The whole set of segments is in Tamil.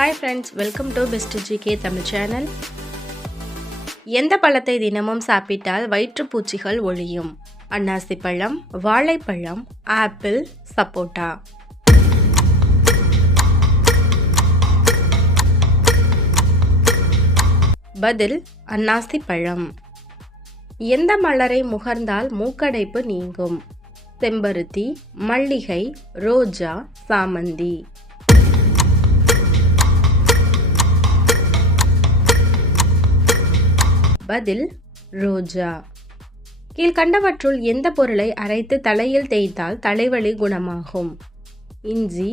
Hi friends, welcome to best GK Tamil channel. எந்த பழத்தை தினமும் சாப்பிட்டால் வயிற்றுப்பூச்சிகள் ஒழியும்? அன்னாசி பழம், வாழைப்பழம், ஆப்பிள், சப்போட்டா. பதில் அன்னாசி பழம். எந்த மலரை முகர்ந்தால் மூக்கடைப்பு நீங்கும்? செம்பருத்தி, மல்லிகை, ரோஜா, சாமந்தி. பதில் ரோஜா. கீழ்கண்டவற்றுள் எந்த பொருளை அரைத்து தலையில் தேய்த்தால் தலைவலி குணமாகும்? இஞ்சி,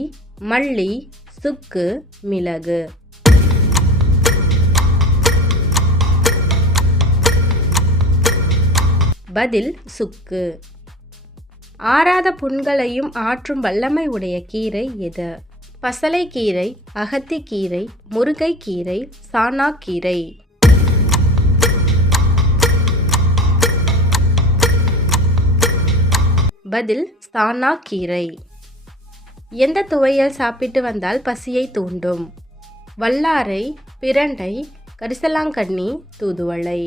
மல்லி, சுக்கு, மிளகு. பதில் சுக்கு. ஆறாத புண்களையும் ஆற்றும் வல்லமை உடைய கீரை எது? பசலைக்கீரை, அகத்திக்கீரை, முருங்கைக்கீரை, சாணாக்கீரை. பதில் சாணாக்கீரை. எந்த துவையல் சாப்பிட்டு வந்தால் பசியை தூண்டும்? வல்லாரை, பிரண்டை, கரிசலாங்கண்ணி, தூதுவளை.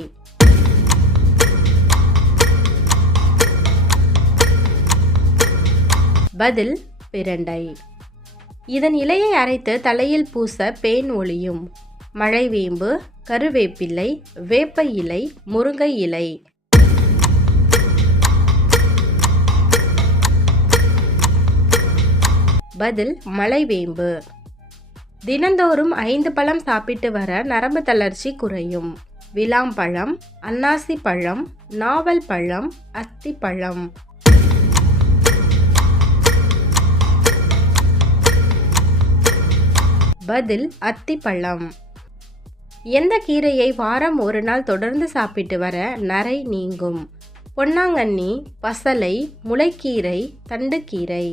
பதில் பிரண்டை. இதன் இலையை அரைத்து தலையில் பூச பேன் ஒழியும்? மழைவேம்பு, கருவேப்பிலை, வேப்ப இலை, முருங்கை இலை. பதில் மலைவேம்பு. தினந்தோறும் 5 பழம் சாப்பிட்டு வர நரம்பு தளர்ச்சி குறையும்? விளாம்பழம், அன்னாசி பழம், நாவல் பழம், அத்தி பழம். பதில் அத்தி பழம். எந்த கீரையை வாரம் ஒரு நாள் தொடர்ந்து சாப்பிட்டு வர நரை நீங்கும்? பொன்னாங்கண்ணி, பசலை, முளைக்கீரை, தண்டுக்கீரை.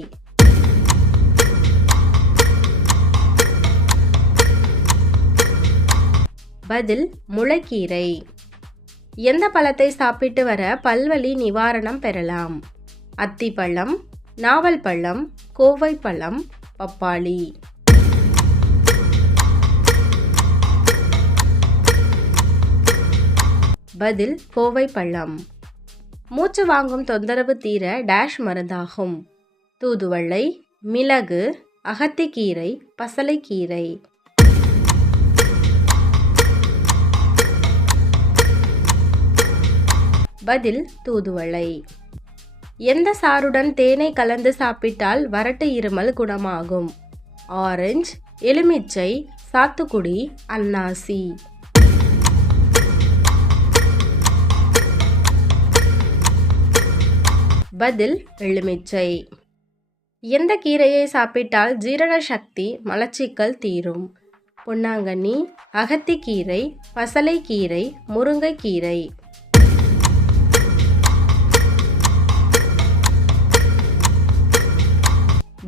பதில் முளைக்கீரை. எந்த பழத்தை சாப்பிட்டு வர பல்வலி நிவாரணம் பெறலாம்? அத்திப்பழம், நாவல் பழம், கோவை பழம், பப்பாளி. பதில் கோவை பழம். மூச்சு வாங்கும் தொந்தரவு தீர டேஷ் மருந்தாகும்? தூதுவளை, மிளகு, அகத்திக்கீரை, பசலைக்கீரை. பதில் தூதுவளை. எந்த சாறுடன் தேனை கலந்து சாப்பிட்டால் வறட்டு இருமல் குணமாகும்? ஆரஞ்சு, எலுமிச்சை, சாத்துக்குடி, அன்னாசி. பதில் எலுமிச்சை. எந்த கீரையை சாப்பிட்டால் ஜீரண சக்தி, மலச்சிக்கல் தீரும்? பொன்னாங்கண்ணி, அகத்திக்கீரை, பசலைக்கீரை, முருங்கைக்கீரை.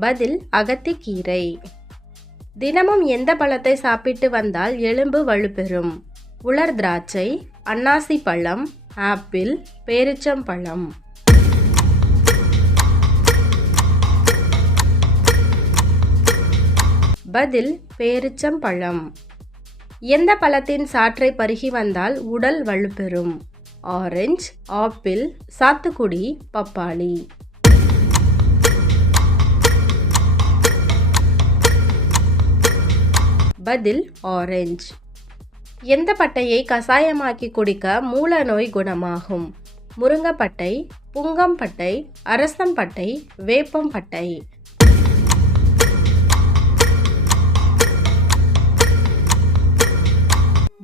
பதில் அகத்திக்கீரை. தினமும் எந்த பழத்தை சாப்பிட்டு வந்தால் எலும்பு வலுப்பெறும்? உலர் திராட்சை, அன்னாசி பழம், ஆப்பிள், பேரிச்சம்பழம். பதில் பேரிச்சம்பழம். எந்த பழத்தின் சாற்றை பருகி வந்தால் உடல் வலுப்பெறும்? ஆரஞ்சு, ஆப்பிள், சாத்துக்குடி, பப்பாளி. பதில் ஆரஞ்சு. எந்த பட்டையை கசாயமாக்கி குடிக்க மூல நோய் குணமாகும்? முருங்கப்பட்டை, புங்கம்பட்டை, அரசம்பட்டை, வேப்பம்பட்டை.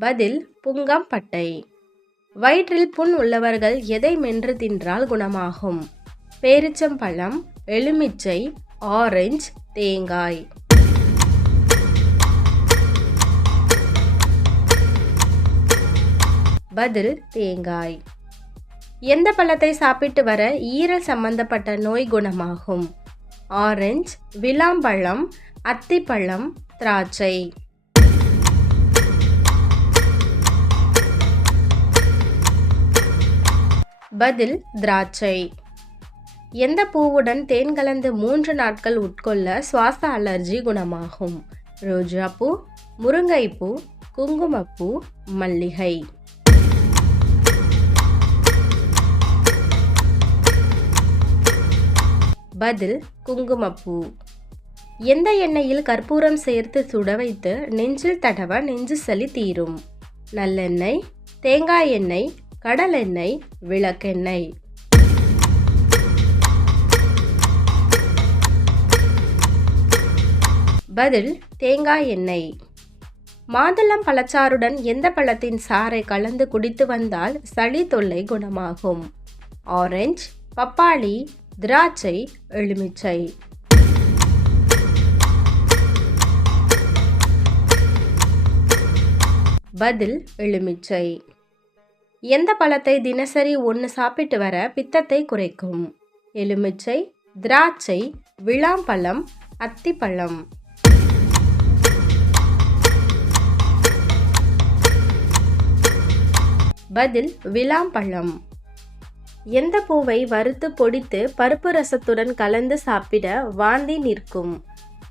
பதில் புங்கம்பட்டை. வயிற்றில் புண் உள்ளவர்கள் எதை மென்று தின்றால் குணமாகும்? பேரிச்சம்பழம், எலுமிச்சை, ஆரஞ்சு, தேங்காய். பதில் தேங்காய். எந்த பழத்தை சாப்பிட்டு வர ஈரல் சம்பந்தப்பட்ட நோய் குணமாகும்? ஆரஞ்சு, விளாம்பழம், அத்திப்பழம், திராட்சை. பதில் திராட்சை. எந்த பூவுடன் தேன் கலந்து 3 நாட்கள் உட்கொள்ள சுவாச அலர்ஜி குணமாகும்? ரோஜாப்பூ, முருங்கைப்பூ, குங்குமப்பூ, மல்லிகை. பதில் குங்குமப்பூ. எந்த எண்ணெயில் கற்பூரம் சேர்த்து சுட வைத்து நெஞ்சில் தடவ நெஞ்சு சளி தீரும்? நல்லெண்ணெய், தேங்காய் எண்ணெய், கடலெண்ணெய், விளக்கெண்ணெய். பதில் தேங்காய் எண்ணெய். மாதுளம் பழச்சாறுடன் எந்த பழத்தின் சாறை கலந்து குடித்து வந்தால் சளி தொல்லை குணமாகும்? ஆரஞ்சு, பப்பாளி, திராட்சை, எலுமிச்சை. பதில் எலுமிச்சை. எந்த பழத்தை தினசரி ஒன்று சாப்பிட்டு வர பித்தத்தை குறைக்கும்? எலுமிச்சை, திராட்சை, விளாம்பழம், அத்திப்பழம். பதில் விளாம்பழம். எந்த பூவை வறுத்து பொடித்து பருப்பு ரசத்துடன் கலந்து சாப்பிட வாந்தி நிற்கும்?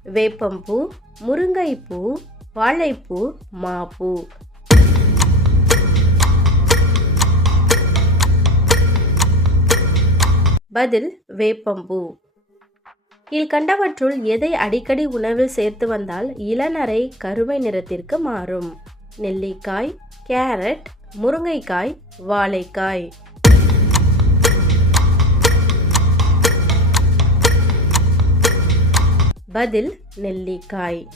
வேப்பம்பூ, முருங்கைப்பூ, வாழைப்பூ, மாப்பூ. பதில் வேப்பம்பூ. கீழ்கண்டவற்றுள் எதை அடிக்கடி உணவில் சேர்த்து வந்தால் இளநரை கருமை நிறத்திற்கு மாறும்? நெல்லிக்காய், கேரட், முருங்கைக்காய், வாழைக்காய். பதில் நெல்லிக்காய்.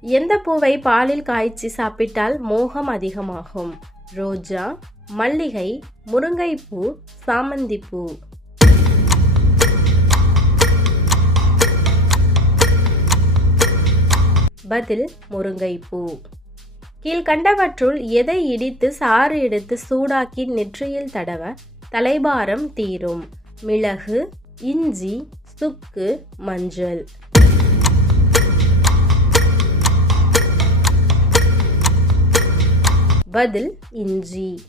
எந்த பூவை பாலில் காய்ச்சி சாப்பிட்டால் மோகம் அதிகமாகும்? ரோஜா, மல்லிகை, முருங்கைப்பூ, சாமந்திப்பூ. பதில் முருங்கைப்பூ. கீழ்கண்டவற்றுள் எதை இடித்து சாறு எடுத்து சூடாக்கி நெற்றியில் தடவ தலைபாரம் தீரும்? மிளகு, இஞ்சி, சுக்கு, மஞ்சள். பதில் இஞ்சி.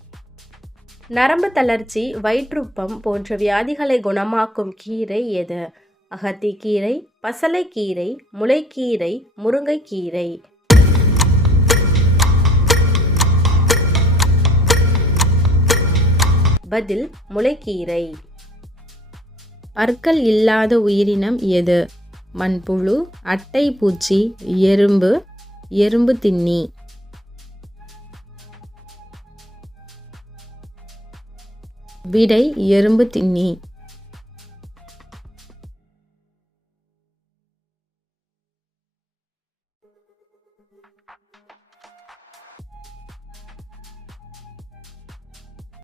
நரம்பு தளர்ச்சி, வயிற்றுப்பம் போன்ற வியாதிகளை குணமாக்கும் கீரை எது? அகத்திக்கீரை, பசலைக்கீரை, முளைக்கீரை, முருங்கைக்கீரை. பதில் முளைக்கீரை. பற்கள் இல்லாத உயிரினம் எது? மண்புழு, அட்டை பூச்சி, எறும்பு, எறும்பு தின்னி. விடை எறும்பு தின்னி.